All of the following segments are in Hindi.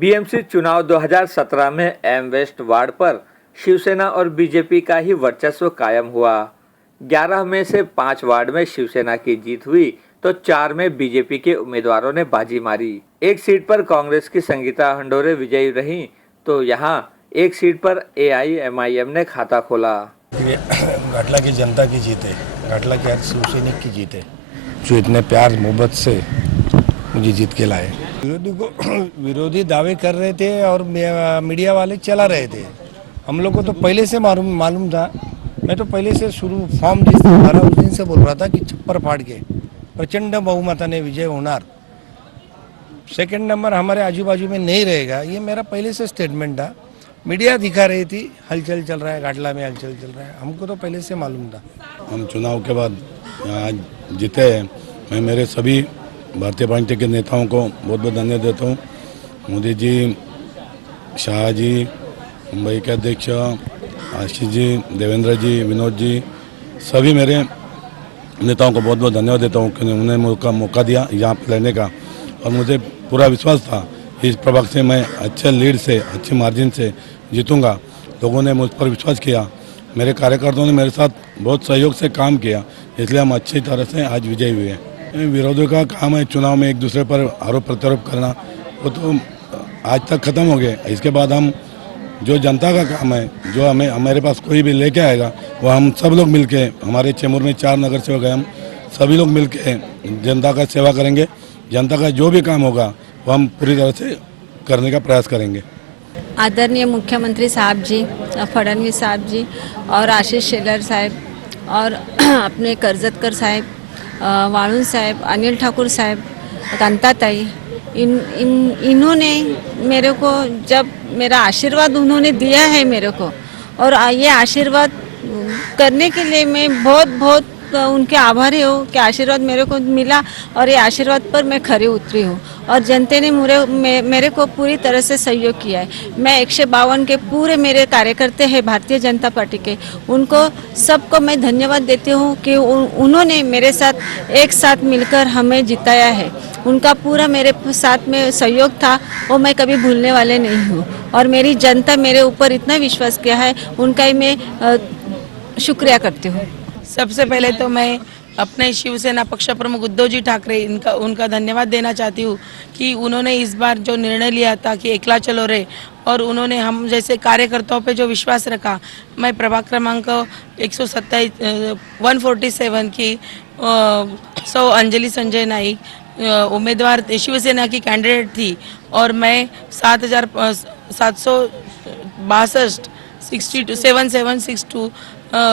बीएमसी चुनाव 2017 में एम वेस्ट वार्ड पर शिवसेना और बीजेपी का ही वर्चस्व कायम हुआ। 11 में से 5 वार्ड में शिवसेना की जीत हुई तो 4 में बीजेपी के उम्मीदवारों ने बाजी मारी। एक सीट पर कांग्रेस की संगीता हंडोरे विजयी रहीं तो यहाँ एक सीट पर एआईएमआईएम ने खाता खोला। घाटला की जनता की जीत है, घाटला की हर शिवसैनिक की जीत है जो इतने प्यार मोहब्बत से मुझे जीत के लाए। विरोधी दावे कर रहे थे और मीडिया वाले चला रहे थे। हम लोग को तो पहले से मालूम था। मैं तो पहले से शुरू फॉर्म जिस दिन भरा उस दिन से बोल रहा था कि छप्पर फाड़ के प्रचंड बहुमताने विजय होनार। सेकंड नंबर हमारे आजू बाजू में नहीं रहेगा, ये मेरा पहले से स्टेटमेंट था। मीडिया दिखा रही थी हलचल चल रहा है, घाटला में हलचल चल रहा है, हमको तो पहले से मालूम था। हम चुनाव के बाद यहाँ जीते हैं। मैं मेरे सभी भारतीय पार्टी के नेताओं को बहुत बहुत धन्यवाद देता हूँ। मोदी जी, शाह जी, मुंबई के अध्यक्ष आशीष जी, देवेंद्र जी, विनोद जी, सभी मेरे नेताओं को बहुत बहुत धन्यवाद देता हूँ कि उन्होंने मौका दिया यहाँ पर लड़ने का। और मुझे पूरा विश्वास था इस प्रभाग से मैं अच्छे लीड से, अच्छे मार्जिन से जीतूंगा। लोगों ने मुझ पर विश्वास किया, मेरे कार्यकर्ताओं ने मेरे साथ बहुत सहयोग से काम किया, इसलिए हम अच्छी तरह से आज विजयी हुए हैं। विरोधियों का काम है चुनाव में एक दूसरे पर आरोप प्रत्यारोप करना, वो तो आज तक खत्म हो गए। इसके बाद हम जो जनता का काम है, जो हमारे पास कोई भी लेके आएगा, वो हम सब लोग मिलके, हमारे चेंबूर में 4 नगर सेवक हैं, हम सभी लोग मिलके जनता का सेवा करेंगे। जनता का जो भी काम होगा वो हम पूरी तरह से करने का प्रयास करेंगे। आदरणीय मुख्यमंत्री साहब जी, फडणवीस साहब जी और आशीष शेलर साहब और अपने कर्जतकर साहब, वाळुंज साहब, अनिल ठाकुर साहब, कांताताई, इन्होंने मेरे को जब मेरा आशीर्वाद उन्होंने दिया है मेरे को, और ये आशीर्वाद करने के लिए मैं बहुत उनके आभारी हूँ कि आशीर्वाद मेरे को मिला और ये आशीर्वाद पर मैं खरी उतरी हूँ और जनता ने मेरे को पूरी तरह से सहयोग किया है। मैं 152 के पूरे मेरे कार्यकर्ता हैं भारतीय जनता पार्टी के, उनको सबको मैं धन्यवाद देती हूँ कि उन्होंने मेरे साथ एक साथ मिलकर हमें जिताया है। उनका पूरा मेरे साथ में सहयोग था, वो मैं कभी भूलने वाले नहीं हूँ और मेरी जनता मेरे ऊपर इतना विश्वास किया है, उनका ही मैं शुक्रिया करती हूँ। सबसे पहले तो मैं अपने शिवसेना पक्ष प्रमुख उद्धव जी ठाकरे उनका धन्यवाद देना चाहती हूँ कि उन्होंने इस बार जो निर्णय लिया था कि एकला चलो रे, और उन्होंने हम जैसे कार्यकर्ताओं पे जो विश्वास रखा। मैं प्रभाग क्रमांक 147 की सौ अंजलि संजय नाइक उम्मीदवार शिवसेना की कैंडिडेट थी और मैं 7762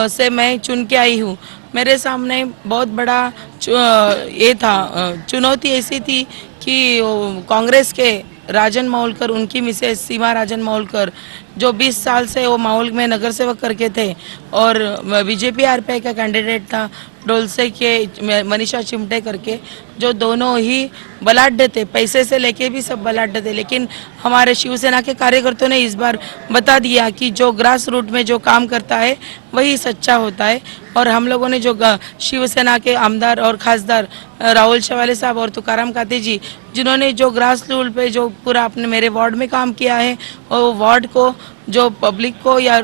से मैं चुन के आई हूँ। मेरे सामने बहुत बड़ा ये था, चुनौती ऐसी थी कि कांग्रेस के राजन माहौलकर, उनकी मिसेस सीमा राजन माहौलकर, जो 20 साल से वो माहौल में नगर सेवक करके थे, और बीजेपी आरपीआई का कैंडिडेट था डोलसे के मनीषा चिमटे करके, जो दोनों ही बलाढ्य थे, पैसे से लेके भी सब बलाढ्य थे। लेकिन हमारे शिवसेना के कार्यकर्ताओं ने इस बार बता दिया कि जो ग्रास रूट में जो काम करता है वही सच्चा होता है। और हम लोगों ने जो शिवसेना के आमदार और खासदार राहुल शवाले साहब और तुकाराम काते जी, जिन्होंने जो ग्रास रूट पे जो पूरा अपने मेरे वार्ड में काम किया है, और वार्ड को जो पब्लिक को या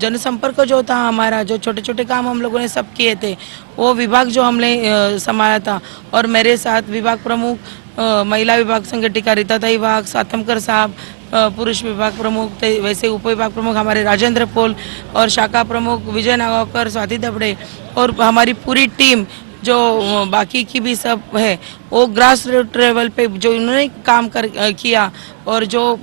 जनसंपर्क जो था हमारा, जो छोटे छोटे काम हम लोगों ने सब किए थे, वो विभाग जो हमने संभाला था। और मेरे साथ विभाग प्रमुख महिला विभाग संगठिका रीताताई वाघ, सातमकर साहब, पुरुष विभाग प्रमुख, वैसे उप विभाग प्रमुख हमारे राजेंद्र पोल और शाखा प्रमुख विजय नागावकर, स्वाति दबड़े, और हमारी पूरी टीम जो बाकी की भी सब है, वो ग्रास रूट लेवल पे जो इन्होंने काम किया। और जो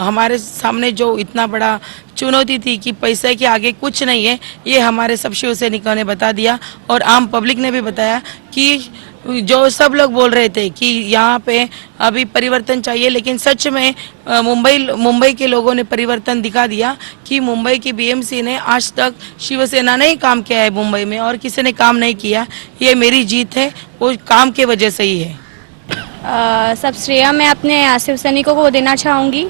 हमारे सामने जो इतना बड़ा चुनौती थी कि पैसे के आगे कुछ नहीं है, ये हमारे सब शिवसैनिकों ने बता दिया और आम पब्लिक ने भी बताया कि जो सब लोग बोल रहे थे कि यहाँ पे अभी परिवर्तन चाहिए, लेकिन सच में मुंबई के लोगों ने परिवर्तन दिखा दिया कि मुंबई की बीएमसी ने आज तक शिवसेना ने ही काम किया है मुंबई में, और किसी ने काम नहीं किया। ये मेरी जीत है, वो काम के वजह से ही है। सब श्रेय मैं अपने शिवसैनिकों को देना चाहूँगी।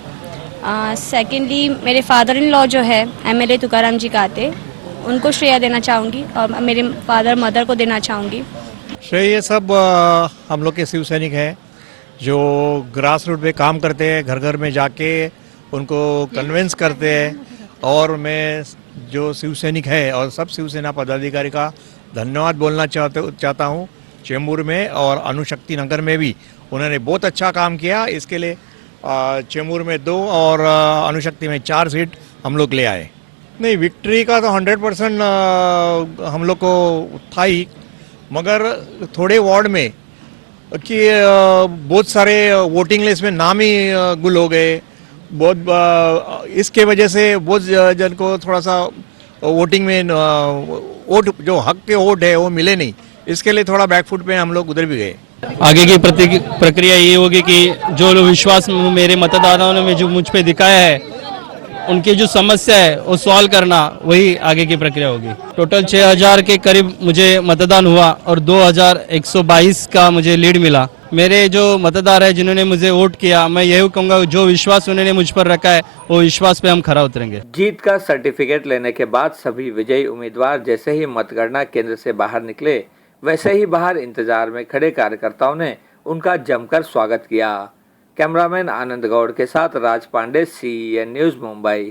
सेकेंडली मेरे फादर इन लॉ जो है एमएलए तुकाराम जी काते, उनको श्रेय देना चाहूँगी, और मेरे फादर मदर को देना चाहूँगी। श्रेय ये सब हम लोग के शिव सैनिक हैं जो ग्रास रूट पे काम करते हैं, घर घर में जाके उनको कन्विंस करते हैं। और मैं जो शिव सैनिक है और सब शिवसेना पदाधिकारी का धन्यवाद बोलना चाहता हूँ। चेंबूर में और अणुशक्ति नगर में भी उन्होंने बहुत अच्छा काम किया। इसके लिए चेंबूर में 2 और अणुशक्ति में 4 सीट हम लोग ले आए। नहीं, विक्ट्री का तो 100% हम लोग को था ही, मगर थोड़े वार्ड में कि बहुत सारे वोटिंग लिस्ट में नाम ही गुल हो गए। बहुत इसके वजह से बहुत जन को थोड़ा सा वोटिंग में वोट, जो हक के वोट है वो मिले नहीं। इसके लिए थोड़ा बैकफुट पे हम लोग उधर भी गए। आगे की प्रक्रिया ये होगी कि जो लोग विश्वास मेरे मतदाताओं ने जो मुझ पे दिखाया है, उनकी जो समस्या है वो सॉल्व करना, वही आगे की प्रक्रिया होगी। टोटल 6000 के करीब मुझे मतदान हुआ और 2122 का मुझे लीड मिला। मेरे जो मतदार है जिन्होंने मुझे वोट किया, मैं यही कहूँगा जो विश्वास उन्होंने मुझ पर रखा है वो विश्वास पे हम खरा उतरेंगे। जीत का सर्टिफिकेट लेने के बाद सभी विजयी उम्मीदवार जैसे ही मतगणना केंद्र से बाहर निकले, वैसे ही बाहर इंतजार में खड़े कार्यकर्ताओं ने उनका जमकर स्वागत किया। कैमरामैन आनंद गौड़ के साथ राज पांडे, CNN न्यूज़, मुंबई।